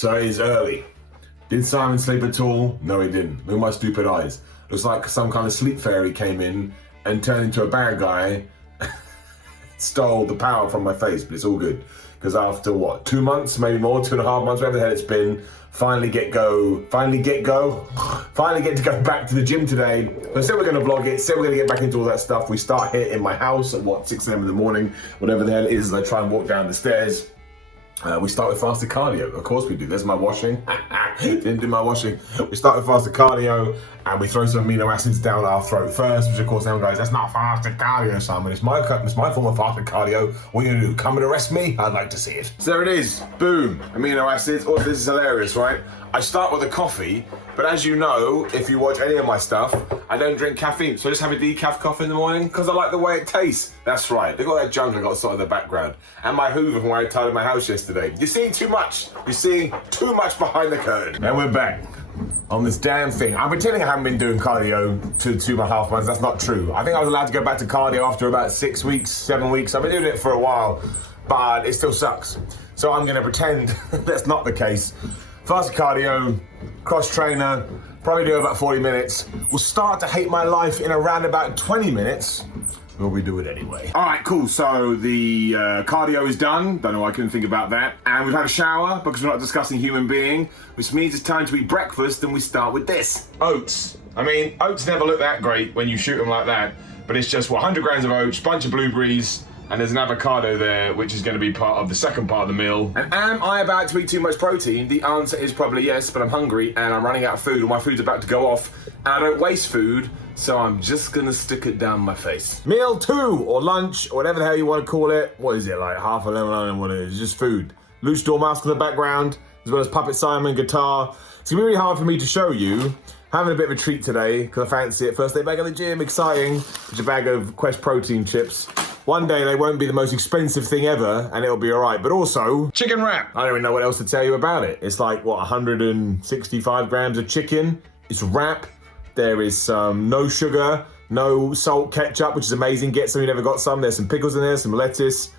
So it is early. Did Simon sleep at all? No, he didn't. Look at my stupid eyes. Looks like some kind of sleep fairy came in and turned into a bad guy, stole the power from my face, but it's all good. Because after what, 2 months, maybe more, 2.5 months, whatever the hell it's been, finally get to go back to the gym today. I said we're gonna vlog it, said we're gonna get back into all that stuff. We start here in my house at what, 6 a.m. in the morning, whatever the hell it is, as I try and walk down the stairs. We start with fasted cardio. Of course we do. There's my washing. Didn't do my washing. We start with fasted cardio and we throw some amino acids down our throat first, which of course everyone goes, that's not fasted cardio, Simon. It's my form of fasted cardio. What are you gonna do? Come and arrest me? I'd like to see it. So there it is. Boom. Amino acids. Oh, this is hilarious, right? I start with a coffee, but as you know, if you watch any of my stuff, I don't drink caffeine. So I just have a decaf coffee in the morning because I like the way it tastes. That's right. Look at all that junk I got sort of in the background. And my Hoover from where I tidied my house yesterday. You're seeing too much. You're seeing too much behind the curtain. And we're back on this damn thing. I'm pretending I haven't been doing cardio for 2.5 months. That's not true. I think I was allowed to go back to cardio after about 6 weeks, 7 weeks. I've been doing it for a while, but it still sucks. So I'm gonna pretend that's not the case. Fasted cardio, cross trainer, probably do about 40 minutes. We'll start to hate my life in around about 20 minutes. But we do it anyway. All right, cool. So the cardio is done. Don't know why I couldn't think about that. And we've had a shower because we're not discussing human being, which means it's time to eat breakfast, and we start with this. Oats. I mean, oats never look that great when you shoot them like that, but it's just, what, 100 grams of oats, bunch of blueberries, and there's an avocado there, which is going to be part of the second part of the meal. And am I about to eat too much protein? The answer is probably yes, but I'm hungry and I'm running out of food, or my food's about to go off, and I don't waste food, so I'm just gonna stick it down my face. Meal 2, or lunch, or whatever the hell you want to call it. What is it, like half a lemon and what it is? Just food. Loose Dormouse in the background, as well as Puppet Simon, guitar. It's gonna be really hard for me to show you. Having a bit of a treat today, because I fancy it. First day back at the gym, exciting. It's a bag of Quest protein chips. One day they won't be the most expensive thing ever, and it'll be all right. But also, chicken wrap. I don't even know what else to tell you about it. It's like, what, 165 grams of chicken. It's wrap. There is some no sugar, no salt ketchup, which is amazing. Get some, you never got some. There's some pickles in there, some lettuce.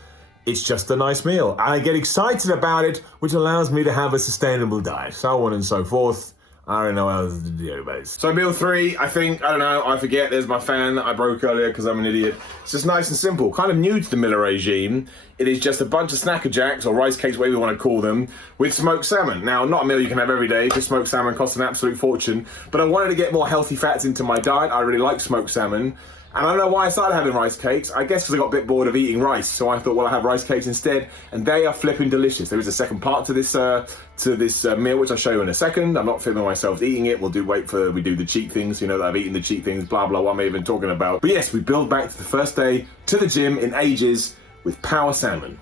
It's just a nice meal. And I get excited about it, which allows me to have a sustainable diet, so on and so forth. I don't know what else to do, mate. So meal 3, I think, I don't know, I forget, there's my fan that I broke earlier because I'm an idiot. It's just nice and simple, kind of new to the Miller regime. It is just a bunch of Snacker Jacks, or rice cakes, whatever you want to call them, with smoked salmon. Now, not a meal you can have every day, because smoked salmon costs an absolute fortune, but I wanted to get more healthy fats into my diet. I really like smoked salmon. And I don't know why I started having rice cakes. I guess because I got a bit bored of eating rice. So I thought, well, I'll have rice cakes instead. And they are flipping delicious. There is a second part to this meal, which I'll show you in a second. I'm not filming myself eating it. We do the cheat things. You know that I've eaten the cheat things, blah, blah, what am I even talking about? But yes, we build back to the first day to the gym in ages with power salmon.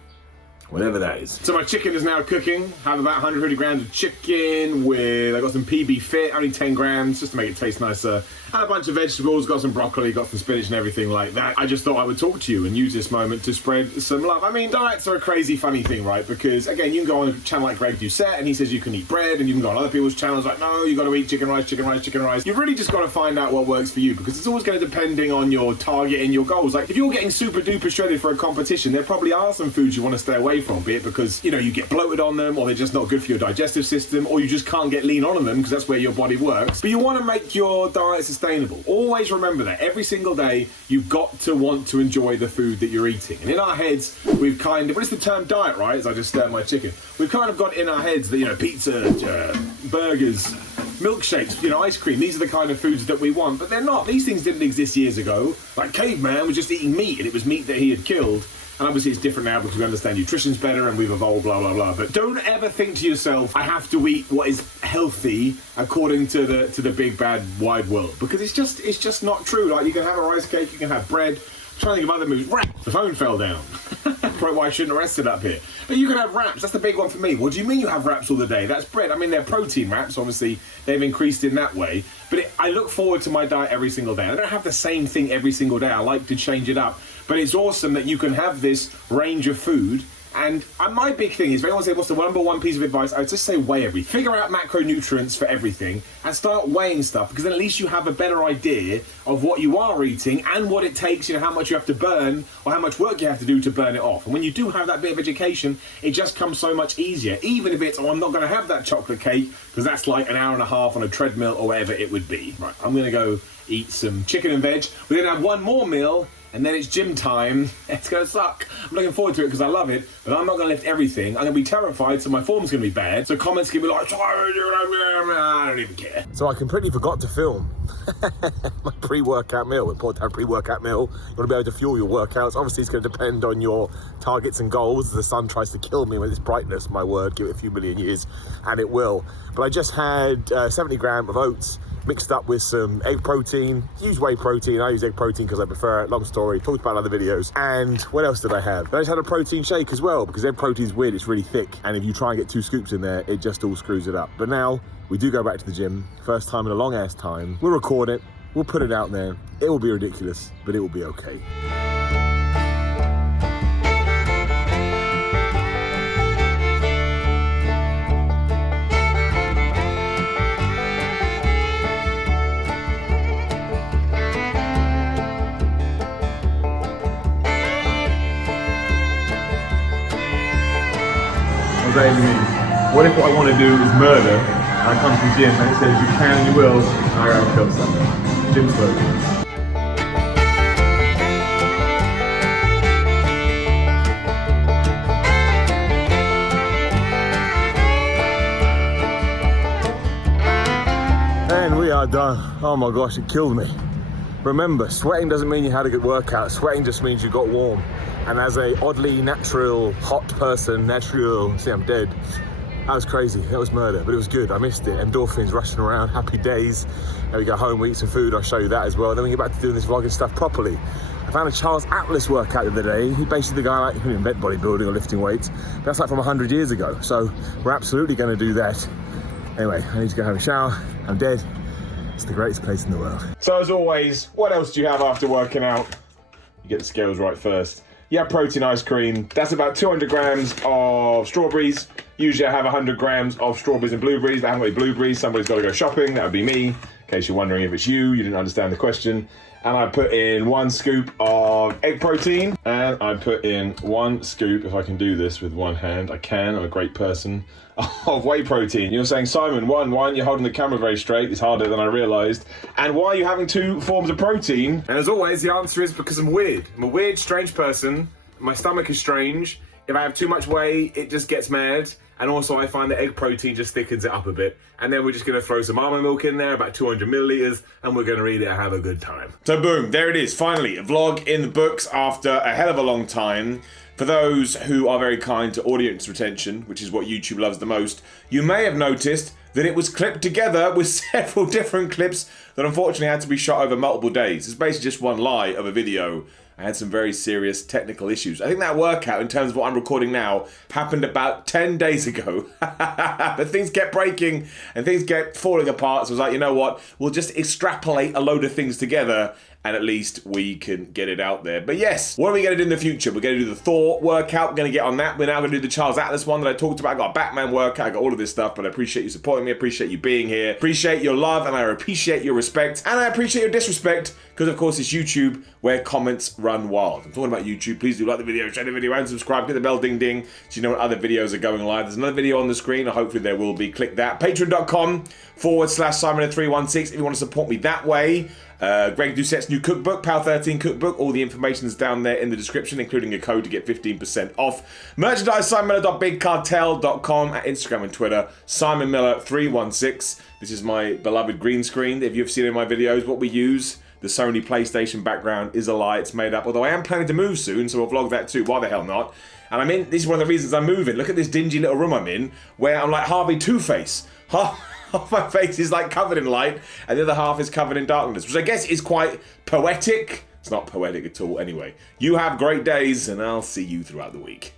Whatever that is. So my chicken is now cooking. I have about 150 grams of chicken with, I got some PB Fit, only 10 grams, just to make it taste nicer. And a bunch of vegetables, got some broccoli, got some spinach and everything like that. I just thought I would talk to you and use this moment to spread some love. I mean, diets are a crazy funny thing, right? Because again, you can go on a channel like Greg Doucette and he says you can eat bread, and you can go on other people's channels like, no, you gotta eat chicken rice, chicken rice, chicken rice. You've really just gotta find out what works for you, because it's always gonna depending on your target and your goals. Like if you're getting super duper shredded for a competition, there probably are some foods you wanna stay away from, be it because, you know, you get bloated on them, or they're just not good for your digestive system, or you just can't get lean on them because that's where your body works. But you wanna make your diet sustainable. Always remember that every single day you've got to want to enjoy the food that you're eating. And in our heads, we've kind of, what is the term diet, right? As I just stir my chicken. We've kind of got in our heads that, you know, pizza, burgers, milkshakes, you know, ice cream, these are the kind of foods that we want, but they're not. These things didn't exist years ago. Like caveman was just eating meat, and it was meat that he had killed. And obviously it's different now because we understand nutrition's better and we've evolved, blah, blah, blah. But don't ever think to yourself, I have to eat what is healthy according to the big bad wide world. Because it's just not true. Like you can have a rice cake, you can have bread. I'm trying to think of other moves. Wrap! The phone fell down. Probably why I shouldn't have rested up here. But you can have wraps. That's the big one for me. What do you mean you have wraps all the day? That's bread. I mean, they're protein wraps. Obviously, they've increased in that way. But I look forward to my diet every single day. I don't have the same thing every single day. I like to change it up. But it's awesome that you can have this range of food And my big thing is, if anyone says, what's the number one piece of advice, I would just say weigh everything. Figure out macronutrients for everything and start weighing stuff, because then at least you have a better idea of what you are eating and what it takes, you know, how much you have to burn or how much work you have to do to burn it off. And when you do have that bit of education, it just comes so much easier. Even if it's, oh, I'm not going to have that chocolate cake because that's like an hour and a half on a treadmill or whatever it would be. Right, I'm going to go eat some chicken and veg. We're going to have one more meal, and then it's gym time. It's going to suck. I'm looking forward to it because I love it, but I'm not going to lift everything. I'm going to be terrified, so my form's going to be bad. So comments can be like, I don't even care. So I completely forgot to film my pre-workout meal. Important to have a pre-workout meal. You want to be able to fuel your workouts. Obviously, it's going to depend on your targets and goals. The sun tries to kill me with its brightness, my word, give it a few million years, and it will. But I just had 70 grams of oats, mixed up with some egg protein. Use whey protein. I use egg protein because I prefer it. Long story, talked about in other videos. And what else did I have? I just had a protein shake as well, because egg protein's weird, it's really thick. And if you try and get 2 scoops in there, it just all screws it up. But now, we do go back to the gym. First time in a long ass time. We'll record it, we'll put it out there. It will be ridiculous, but it will be okay. What if what I want to do is murder, and I come to the gym and it says you can and you will, and I gotta kill someone. Gym slogan. And we are done. Oh my gosh, it killed me. Remember, sweating doesn't mean you had a good workout. Sweating just means you got warm. And as a oddly natural, hot person, see, I'm dead. That was crazy, that was murder, but it was good, I missed it. Endorphins rushing around, happy days. Then we go home, we eat some food, I'll show you that as well. Then we get back to doing this vlogging stuff properly. I found a Charles Atlas workout the other day. He's basically the guy like, who didn't invent bodybuilding or lifting weights. But that's like from 100 years ago. So we're absolutely gonna do that. Anyway, I need to go have a shower, I'm dead. It's the greatest place in the world. So as always, what else do you have after working out? You get the scales right first. You have protein ice cream. That's about 200 grams of strawberries. Usually I have 100 grams of strawberries and blueberries. That haven't got any blueberries. Somebody's got to go shopping. That would be me. In case you're wondering if it's you didn't understand the question. And I put in 1 scoop of egg protein. And I put in 1 scoop, if I can do this with one hand, I can, I'm a great person, of whey protein. You're saying, Simon, why aren't you holding the camera very straight? It's harder than I realized. And why are you having 2 forms of protein? And as always, the answer is because I'm weird. I'm a weird, strange person. My stomach is strange. If I have too much whey, it just gets mad. And also I find that egg protein just thickens it up a bit. And then we're just gonna throw some almond milk in there, about 200 milliliters, and we're gonna eat it and have a good time. So boom, there it is, finally, a vlog in the books after a hell of a long time. For those who are very kind to audience retention, which is what YouTube loves the most, you may have noticed that it was clipped together with several different clips that unfortunately had to be shot over multiple days. It's basically just one lie of a video. I had some very serious technical issues. I think that workout, in terms of what I'm recording now, happened about 10 days ago. But things kept breaking and things kept falling apart. So I was like, you know what? We'll just extrapolate a load of things together and at least we can get it out there. But yes, what are we going to do in the future? We're going to do the Thor workout. We're going to get on that. We're now going to do the Charles Atlas one that I talked about. I got a Batman workout. I got all of this stuff, but I appreciate you supporting me. I appreciate you being here. Appreciate your love, and I appreciate your respect, and I appreciate your disrespect, because of course it's YouTube where comments run wild. I'm talking about YouTube. Please do like the video, share the video, and subscribe. Get the bell ding ding so you know when other videos are going live. There's another video on the screen, or hopefully there will be. Click that. Patreon.com/Simon316 if you want to support me that way. Greg Doucette's new cookbook, Power 13 cookbook. All the information is down there in the description, including a code to get 15% off. Merchandise, simonmiller.bigcartel.com, at Instagram and Twitter, SimonMiller316. This is my beloved green screen. If you've seen in my videos what we use, the Sony PlayStation background is a lie. It's made up. Although I am planning to move soon, so I'll vlog that too. Why the hell not? And I'm in, this is one of the reasons I'm moving. Look at this dingy little room I'm in, where I'm like Harvey Two-Face. Half my face is like covered in light, and the other half is covered in darkness, which I guess is quite poetic. It's not poetic at all anyway. You have great days, and I'll see you throughout the week.